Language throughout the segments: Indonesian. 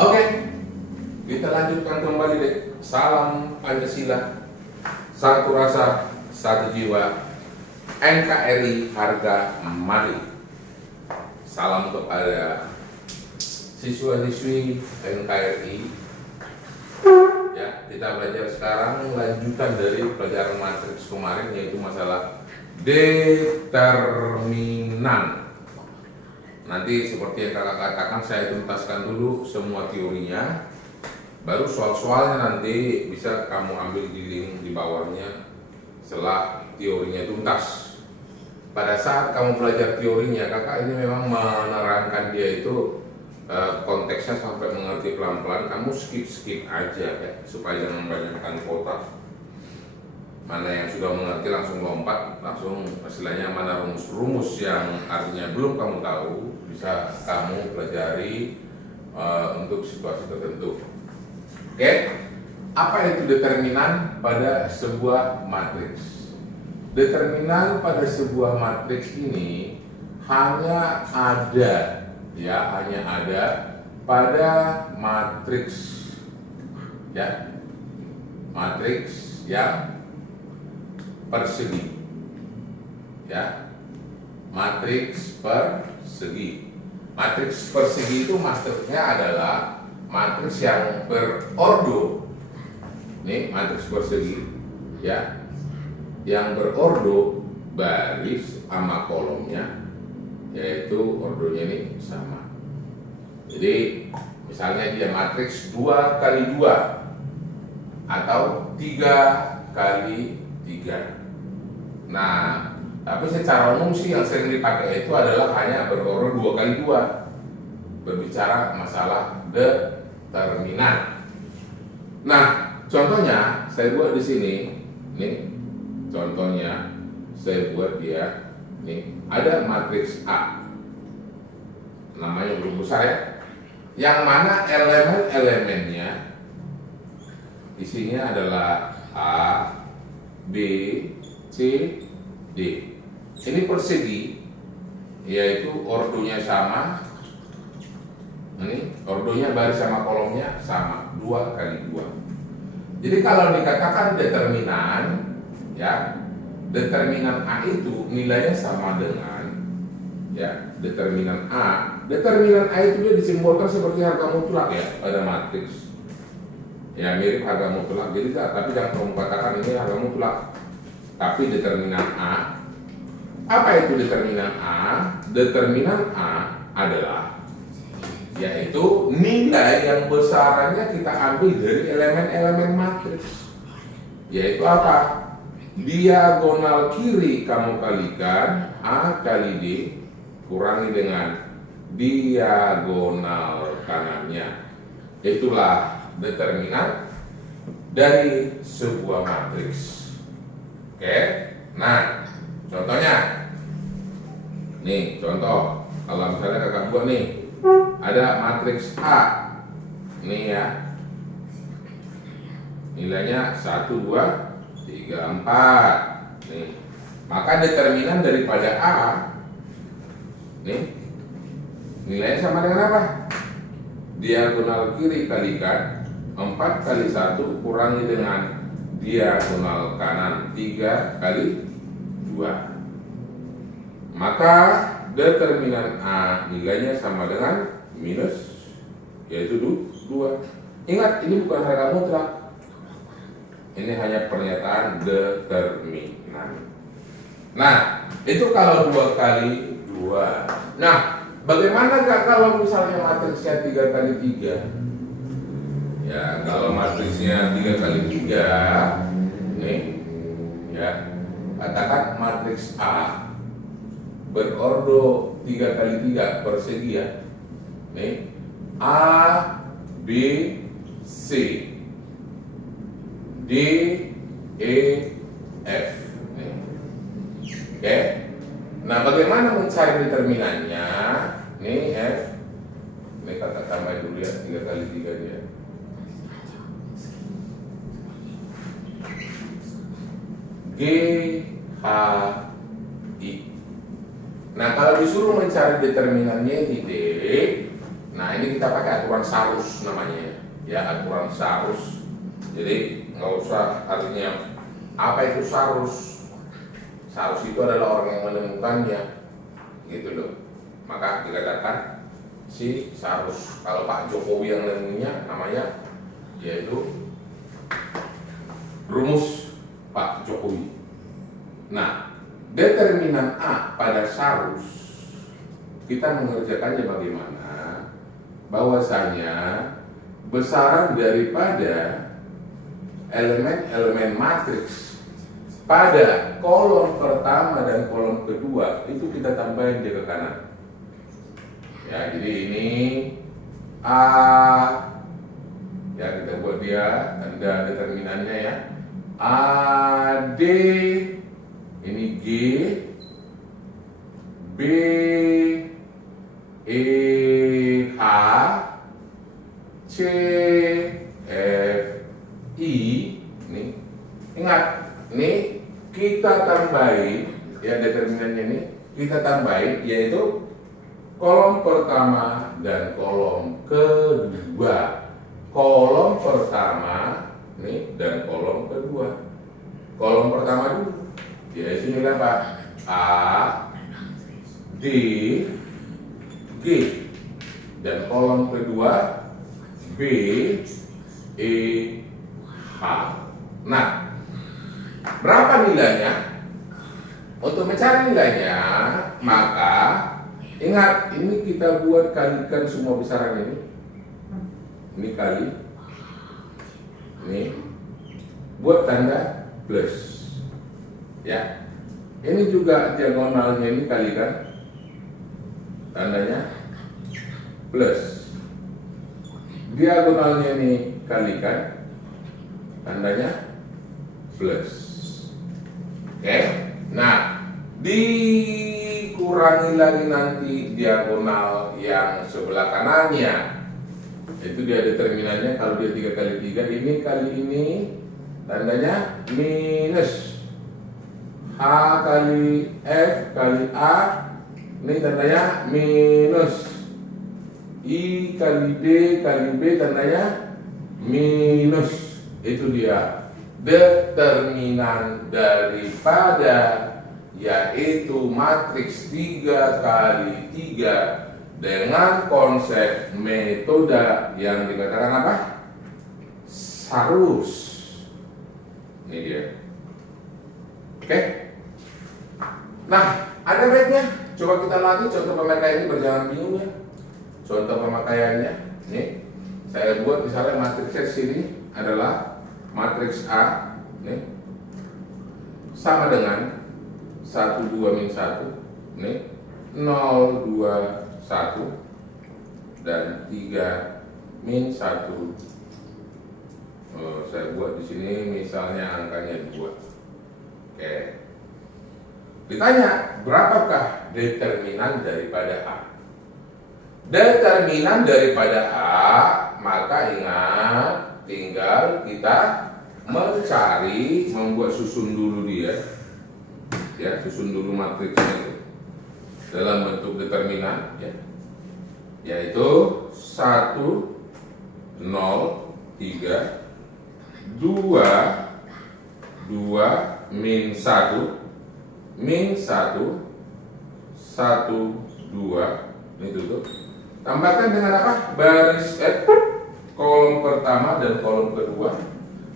Oke, kita lanjutkan kembali deh. Salam Pancasila, satu rasa, satu jiwa, NKRI harga mati. Salam kepada siswa-siswi NKRI. Ya, kita belajar sekarang lanjutan dari pelajaran matriks kemarin, yaitu masalah determinan. Nanti seperti yang kakak katakan, saya tuntaskan dulu semua teorinya, baru soal-soalnya nanti bisa kamu ambil di link di bawahnya setelah teorinya tuntas. Pada saat kamu belajar teorinya, kakak ini memang menerangkan dia itu konteksnya sampai mengerti pelan-pelan. Kamu skip aja ya, supaya jangan membanyakkan kuota. Mana yang sudah mengerti langsung lompat, langsung istilahnya mana rumus-rumus yang artinya belum kamu tahu bisa kamu pelajari untuk situasi tertentu. Oke, apa itu determinan pada sebuah matriks? Determinan pada sebuah matriks ini hanya ada pada matriks matriks yang persegi, matriks persegi. Matriks persegi itu maksudnya adalah matriks yang berordo. Nih matriks persegi, yang berordo baris sama kolomnya, yaitu ordonya ini sama. Jadi misalnya dia matriks 2 kali 2 atau 3 kali 3. Nah, tapi secara umum sih yang sering dipakai itu adalah hanya berordo 2 kali 2. Berbicara masalah determinan. Nah, contohnya saya buat di sini. Nih, contohnya saya buat dia. Nih, ada matriks A. Namanya huruf besar ya. Yang mana elemen-elemennya isinya adalah A, B, C, D. Ini persegi, yaitu ordonya sama. Ini ordonya baris sama kolomnya sama, 2 kali 2. Jadi kalau dikatakan determinan, determinan A itu nilainya sama dengan determinan A. Determinan A itu dia disimbolkan seperti harga mutlak ya pada matriks. Ya mirip harga mutlak. Jadi tapi jangan kamu katakan ini harga mutlak. Tapi determinan A, apa itu determinan A? Determinan A adalah yaitu nilai yang besarannya kita ambil dari elemen-elemen matriks. Yaitu apa? Diagonal kiri kamu kalikan A kali D kurangi dengan diagonal kanannya. Itulah determinan dari sebuah matriks. Oke, nah contohnya, nih contoh, kalau misalnya kakak buat nih, ada matriks A, nih ya, nilainya 1, 2, 3, 4, nih, maka determinan daripada A, nih, nilainya sama dengan apa? Diagonal kiri kalikan 4 kali 1 kurangi dengan diagonal kanan 3 kali 2. Maka determinan A nilainya sama dengan minus, yaitu 2. Ingat, ini bukan harga mutlak. Ini hanya pernyataan determinan. Nah, itu kalau 2 kali 2. Nah, bagaimana kalau misalnya matriksnya 3 kali 3? Ya, kalau matriksnya 3 kali 3, nih, katakan matriks A berordo 3 kali 3 persegi ya. Nih, A, B, C, D, E, F. Nih. Oke. Nah, bagaimana mencari determinannya? Nih F. Ini kata tambah dulu ya, 3 kali 3 dia. G, H, I. Nah, kalau disuruh mencari determinannya titik, Nah, ini kita pakai aturan Sarus namanya, ya, aturan Sarus. Jadi nggak usah artinya apa itu Sarus. Sarus itu adalah orang yang menemukannya, gitu loh. Maka dikatakan si Sarus. Kalau Pak Jokowi yang menemunya namanya yaitu rumus Pak Jokowi. Nah, determinan A pada Sarus kita mengerjakannya bagaimana? Bahwasanya besaran daripada elemen-elemen matriks pada kolom pertama dan kolom kedua itu kita tambahin dia ke kanan. Ya, jadi ini A, ya kita buat dia tanda determinannya ya. AD, ini G, B, E, H, C, F, I. Nih, ingat, nih kita tambahin ya, determinannya ini kita tambahin yaitu kolom pertama dan kolom kedua. Kolom pertama nih dan kolom kedua. Kolom pertama dulu, ya sini apa? A, D, G, dan kolom kedua B, E, H. Nah, berapa nilainya? Untuk mencari nilainya, maka ingat, ini kita buat kalikan semua besaran ini. Ini kali, ini buat tanda plus, ya. Ini juga diagonalnya ini kalikan, tandanya plus. Diagonalnya ini kalikan, tandanya plus. Oke. Nah, dikurangi lagi nanti diagonal yang sebelah kanannya. Itu dia determinannya. Kalau dia 3 kali 3, ini kali ini tandanya minus. H kali F kali A, ini tandanya minus. I kali D kali B tandanya minus. Itu dia determinan daripada yaitu matriks 3 kali 3 dengan konsep metode yang dikatakan apa? Sarus. Ini dia. Oke. Nah, ada baiknya coba kita latih contoh pemakaian ini, berjangan bingung ya. Contoh pemakaiannya, nih saya buat misalnya matriksnya sini adalah matriks A, nih sama dengan 1 2 min 1, nih 0 2 1 dan 3 min 1. Saya buat di sini misalnya angkanya 2. Oke. Ditanya, berapakah determinan daripada A? Determinan daripada A, maka ingat, tinggal kita mencari, membuat susun dulu dia. Ya, susun dulu matriksnya itu dalam bentuk determinan ya. Yaitu 1 0 3 2 2 min 1 min 1 1 2, ini tutup. Tambahkan dengan apa? Baris kolom pertama dan kolom kedua.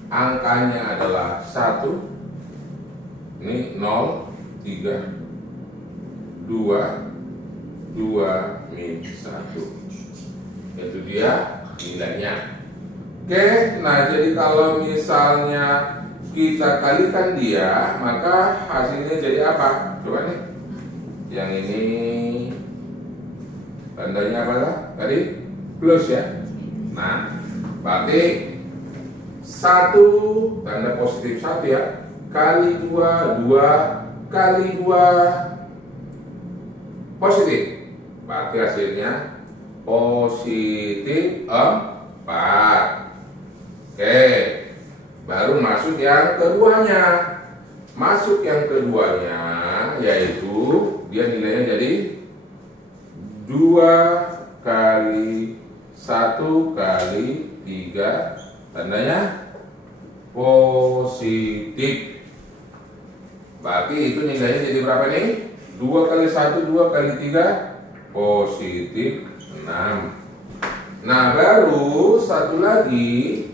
Angkanya adalah 1, ini 0 3 2 2 min 1. Itu dia nilainya. Oke, nah jadi kalau misalnya kita kalikan dia, maka hasilnya jadi apa? Coba nih. Yang ini tandanya apa lah? Tadi plus ya. Nah, berarti 1 tanda positif 1 ya. Kali 2 2 kali 2 positif. Berarti hasilnya positif 4. Oke. Baru masuk yang keduanya. Masuk yang keduanya yaitu dia nilainya jadi 2 kali 1 kali 3, tandanya positif. Berarti itu nilainya jadi berapa nih? 2 kali 1, 2 kali 3, positif 6. Nah, baru satu lagi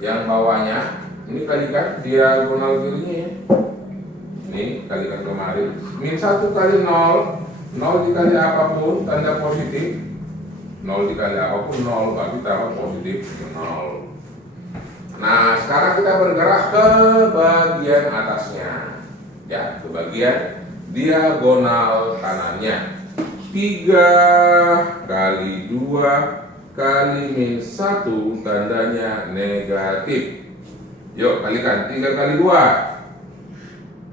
yang bawahnya, ini kalikan diagonal kirinya ya. Ini kalikan kemarin. Min 1 kali 0, 0 dikali apapun tanda positif. 0 dikali apapun 0, berarti tambah positif 0. Nah, sekarang kita bergerak ke bagian atasnya. Ya, ke bagian diagonal kanannya. 3 kali 2 kali min 1 tandanya negatif. Yuk kalikan 3 kali 2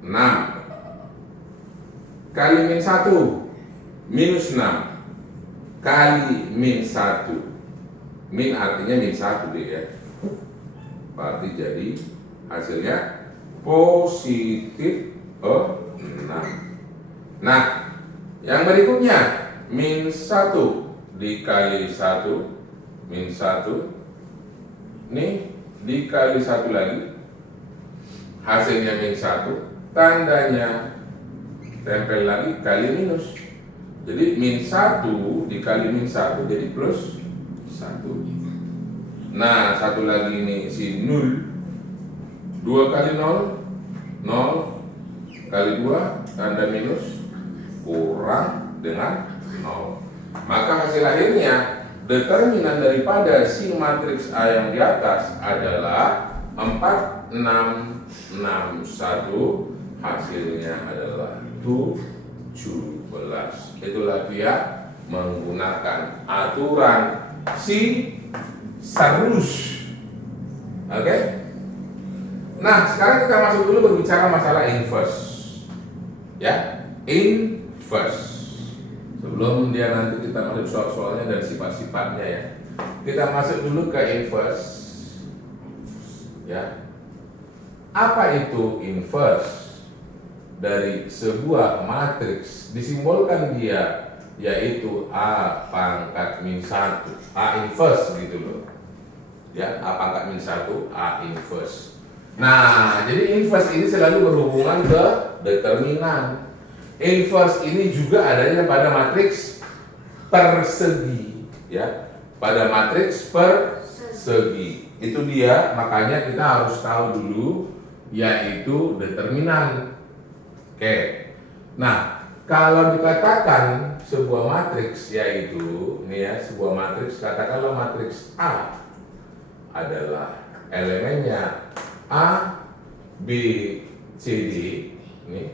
6 kali min 1 minus 6 kali min 1. Min artinya min 1 deh ya. Berarti jadi hasilnya positif 6. Nah, yang berikutnya min 1 dikali 1, min 1 ini dikali 1 lagi, hasilnya min 1, tandanya tempel lagi kali minus. Jadi min 1 dikali min 1 jadi plus 1. Nah, satu lagi ini si 0, 2 kali 0, 0 kali 2 tanda minus kurang dengan 0. Maka hasil akhirnya determinan daripada si matriks A yang di atas adalah 4, 6, 6, 1. Hasilnya adalah 17. Itulah dia menggunakan aturan si Sarus. Oke? Nah, sekarang kita masuk dulu berbicara masalah inverse. Ya, inverse. Sebelum dia nanti kita masuk soal-soalnya dan sifat-sifatnya ya. Kita masuk dulu ke inverse. Ya. Apa itu inverse? Dari sebuah matriks disimbolkan dia yaitu A pangkat min 1. A inverse gitu loh. Ya, A pangkat min 1, A inverse. Nah, jadi inverse ini selalu berhubungan ke determinan. Inverse ini juga adanya pada matriks persegi, ya, pada matriks persegi. Itu dia, makanya kita harus tahu dulu, yaitu determinan. Oke. Nah, kalau dikatakan sebuah matriks, yaitu, ini ya, sebuah matriks, katakanlah matriks A adalah elemennya A, B, C, D, ini.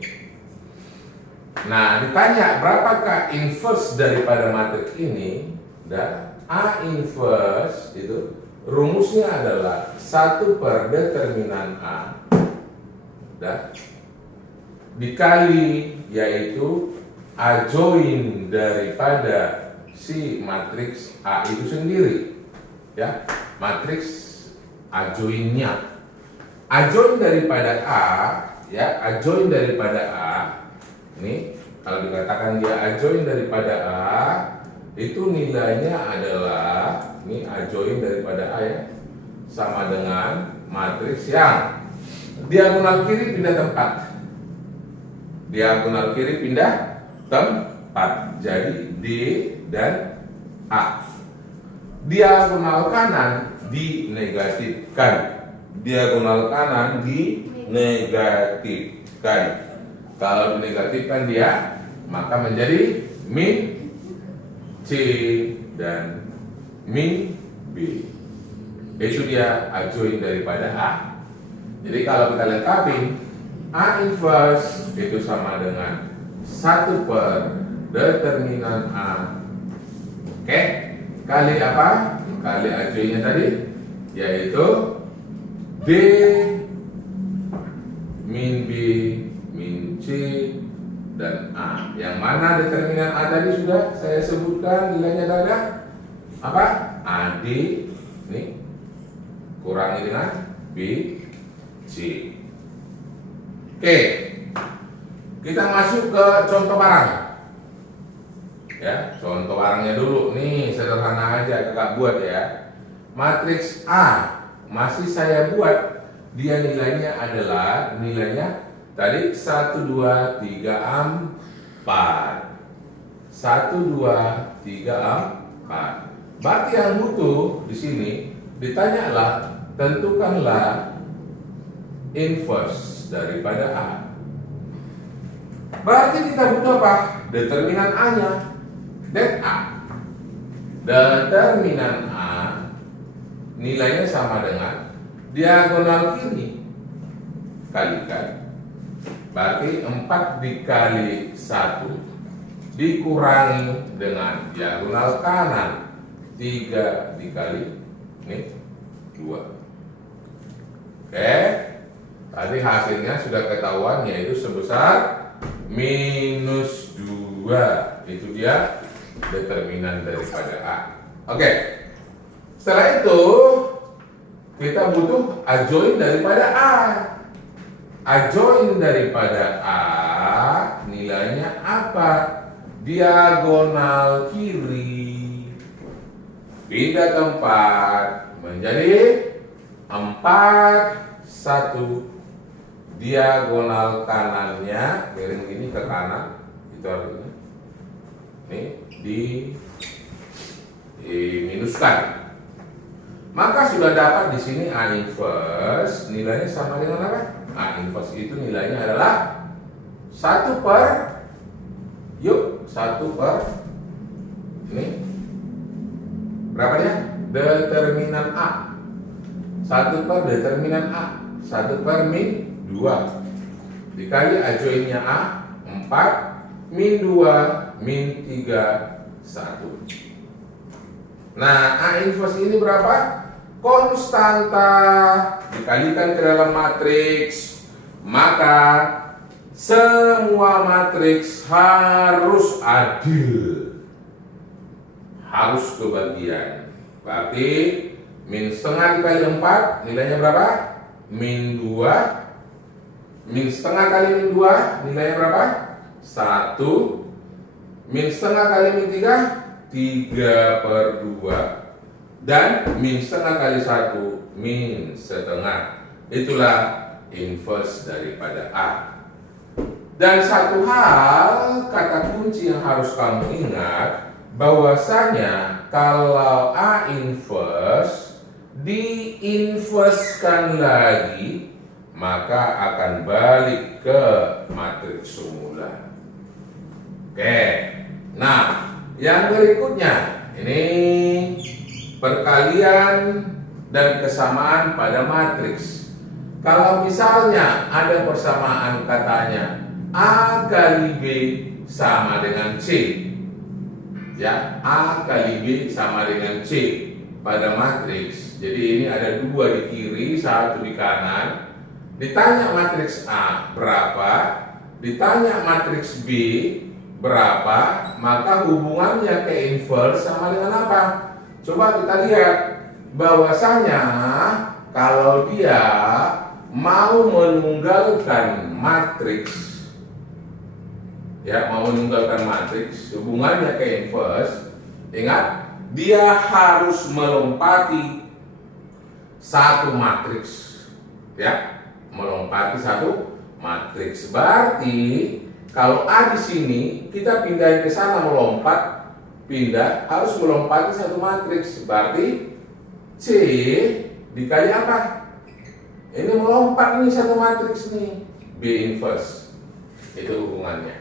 Nah, ditanya berapakah inverse daripada matriks ini? Dan A inverse itu rumusnya adalah 1 per determinan A dan dikali yaitu adjoin daripada si matriks A itu sendiri. Ya, matriks adjoinnya. Adjoin daripada A, ya, adjoin daripada A. Ini kalau dikatakan dia adjoin daripada A, itu nilainya adalah ini adjoin daripada A ya, sama dengan matriks yang diagonal kiri pindah tempat. Diagonal kiri pindah tempat. Jadi D dan A. Diagonal kanan dinegatifkan. Diagonal kanan dinegatifkan. Kalau dinegatifkan dia, maka menjadi min C dan min B. Itu dia adjoin daripada A. Jadi kalau kita lengkapi, A inverse itu sama dengan 1 per determinan A. Oke, kali apa? Kali adjoinnya tadi, yaitu D min B min C dan A. Yang mana determinan A tadi sudah saya sebutkan nilainya ada apa? AD ini kurangi dengan B C. Oke, kita masuk ke contoh barang. Ya, contoh barangnya dulu nih, sederhana aja kakak buat ya. Matriks A masih saya buat, dia nilainya adalah tadi 1 2 3 4. 1 2 3 4. Berarti yang butuh di sini ditanyalah, tentukanlah inverse daripada A. Berarti kita butuh apa? Determinan A-nya. Det A. Determinan A nilainya sama dengan diagonal kiri kalikan. Berarti 4 dikali 1 dikurangi dengan diagonal kanan 3 dikali ini 2. Oke. Tadi hasilnya sudah ketahuan, yaitu sebesar minus 2. Itu dia determinan daripada A. Oke. Setelah itu kita butuh adjoint daripada A. Adjoint daripada A nilainya apa? Diagonal kiri pindah tempat menjadi 4 1. Diagonal kanannya miring ini ke kanan, itu artinya ini diminuskan. Maka sudah dapat di sini A inverse nilainya sama dengan apa? A inverse itu nilainya adalah 1 per ini berapa dia? Determinan A. 1 per determinan A. 1 per min 2 dikali adjointnya A 4 min 2 min 3 1. Nah, A inverse ini berapa? Konstanta dikalikan ke dalam matriks, maka semua matriks harus adil, harus kebagian. Berarti min setengah dikali 4 nilainya berapa? Min 2. Min setengah kali min 2 nilainya berapa? 1. Min setengah kali min 3 3 per 2. Dan min setengah kali 1 min setengah. Itulah inverse daripada A. Dan satu hal, kata kunci yang harus kamu ingat, bahwasanya kalau A inverse diinverskan lagi, maka akan balik ke matriks semula. Oke. Nah, yang berikutnya ini perkalian dan kesamaan pada matriks. Kalau misalnya ada persamaan, katanya A kali B sama dengan C. Ya, A kali B sama dengan C pada matriks. Jadi ini ada 2 di kiri, 1 di kanan. Ditanya matriks A berapa, ditanya matriks B berapa, maka hubungannya ke inverse sama dengan apa? Coba kita lihat bahwasanya kalau dia mau menunggalkan matriks, ya, mau menunggalkan matriks, hubungannya ke inverse, ingat, dia harus melompati satu matriks, ya, melompati satu matriks. Berarti kalau A di sini kita pindahin ke sana, melompat, pindah, harus melompati satu matriks. Berarti C dikali apa? Ini melompat nih satu matriks nih, B inverse. Itu hubungannya.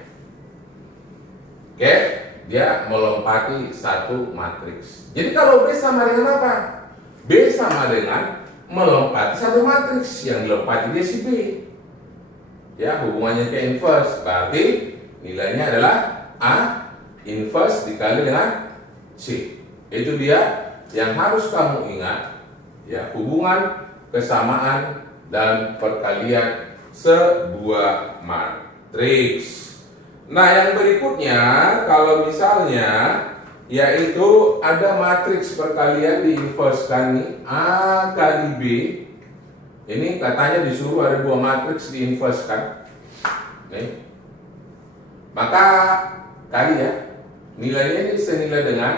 Oke, dia melompati satu matriks. Jadi kalau B sama dengan apa? B sama dengan melompati satu matriks, yang dilompati dia si B. Ya, hubungannya ke inverse. Berarti nilainya adalah A inverse dikali dengan C. Itu dia yang harus kamu ingat, ya, hubungan, kesamaan, dan perkalian sebuah matriks. Nah, yang berikutnya, kalau misalnya yaitu ada matriks perkalian diinverskan nih, A kali B. Ini katanya disuruh ada 2 matriks diinverskan. Nih. Maka kali ya Nilainya ini senilai dengan,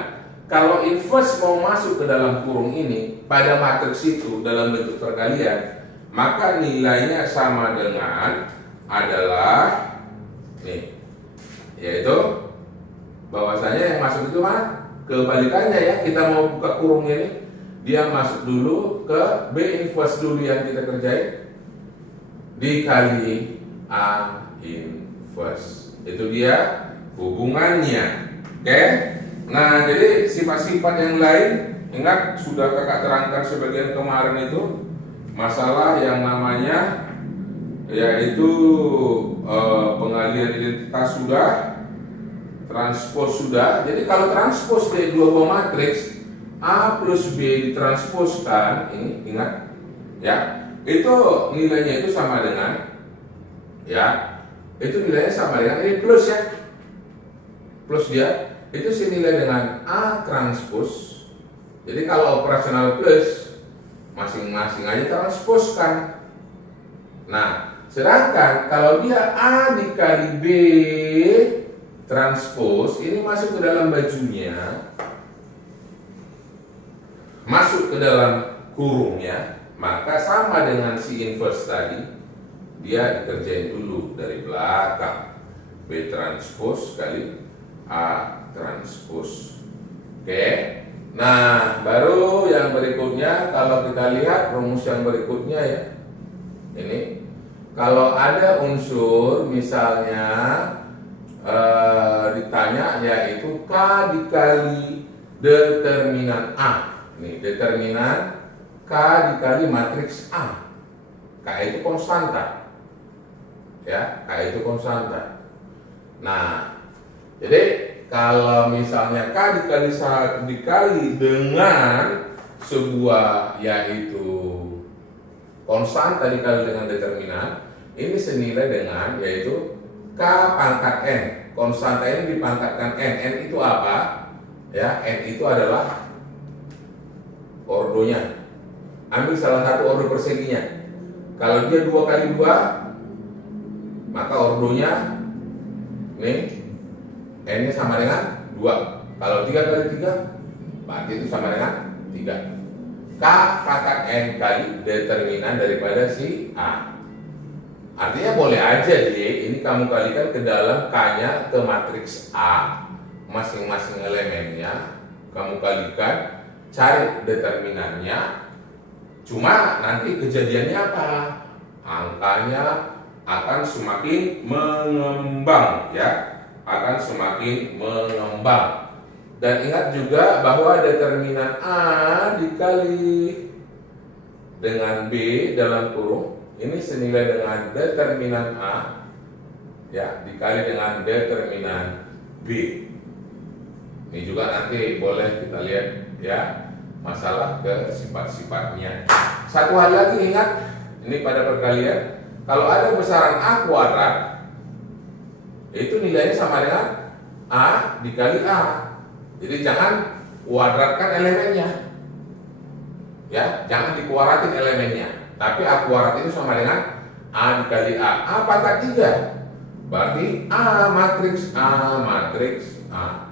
kalau inverse mau masuk ke dalam kurung ini pada matriks itu dalam bentuk perkalian, maka nilainya sama dengan adalah nih, yaitu bahwasanya yang masuk itu mana? Kebalikannya ya, kita mau buka kurung ini, dia masuk dulu ke B inverse dulu yang kita kerjain dikali A inverse. Itu dia hubungannya. Oke? Nah, jadi sifat-sifat yang lain, ingat sudah kakak terangkan sebagian kemarin itu masalah yang namanya yaitu pengalihan identitas sudah, transpose sudah. Jadi kalau transpose dari dua buah matriks A plus B ditransposkan, ini ingat ya, itu nilainya itu sama dengan ya, itu nilainya sama dengan ini plus ya, plus dia itu senilai dengan A transpose. Jadi kalau operasional plus masing-masing aja transposkan. Nah, sedangkan kalau dia A dikali B transpose, ini masuk ke dalam bajunya, masuk ke dalam kurungnya, maka sama dengan si inverse tadi, dia dikerjain dulu dari belakang, B transpose kali A transpose. Oke. Nah, baru yang berikutnya, kalau kita lihat rumus yang berikutnya ya, ini kalau ada unsur misalnya ditanya yaitu K dikali determinan A. Nih, determinan K dikali matriks A. K itu konstanta. Ya, K itu konstanta. Nah, jadi kalau misalnya K dikali dengan sebuah yaitu konstanta dikali dengan determinan, ini senilai dengan yaitu K pangkat N. Konstanta ini dipangkatkan N. N itu apa? Ya, N itu adalah ordonya. Ambil salah satu ordo perseginya. Kalau dia 2 kali 2, maka ordonya nih N-nya sama dengan 2. Kalau 3 kali 3, berarti itu sama dengan 3. K pangkat N kali determinan daripada si A. Artinya boleh aja dia ini kamu kalikan ke dalam K-nya ke matriks A. Masing-masing elemennya kamu kalikan, cari determinannya. Cuma nanti kejadiannya apa? Angkanya akan semakin mengembang ya, akan semakin mengembang. Dan ingat juga bahwa determinan A dikali dengan B dalam kurung ini senilai dengan determinan A ya dikali dengan determinan B. Ini juga nanti boleh kita lihat ya masalah ke sifat-sifatnya. Satu hal lagi ingat, ini pada perkalian, kalau ada besaran A kuadrat itu nilainya sama dengan A dikali A. Jadi jangan kuadratkan elemennya. Ya, jangan dikuadratin elemennya. Tapi A kuadrat itu sama dengan A dikali A. A pangkat 3. Berarti A matriks A matriks A.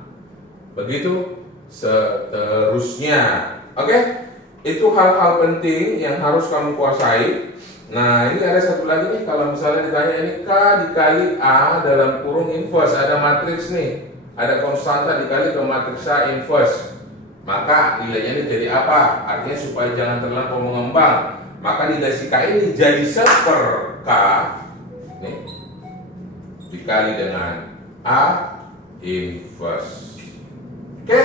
Begitu seterusnya. Oke? Itu hal-hal penting yang harus kamu kuasai. Nah, ini ada satu lagi nih, kalau misalnya ditanya ini K dikali A dalam kurung inverse, ada matriks nih, ada konstanta dikali ke matriks A inverse. Maka nilainya ini jadi apa? Artinya supaya jangan terlampau mengembang, maka nilai si K ini jadi 1/K nih, dikali dengan A inverse. Oke,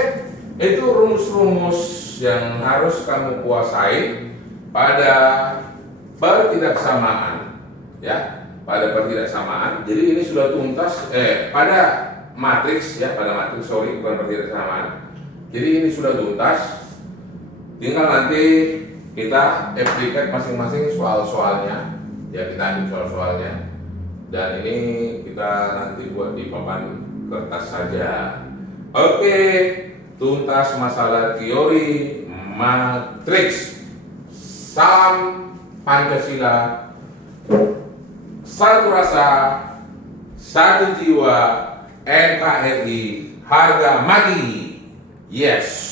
itu rumus-rumus yang harus kamu kuasai pada pertidaksamaan, ya, pada pertidaksamaan. Jadi ini sudah tuntas pada matriks ya, pada matriks, sorry, bukan pertidaksamaan. Jadi ini sudah tuntas. Tinggal nanti kita applikat masing-masing soal-soalnya, ya kita ambil soal-soalnya. Dan ini kita nanti buat di papan kertas saja. Oke, tuntas masalah teori matriks. Salam Pancasila, satu rasa, satu jiwa, NKRI harga mati. Yes.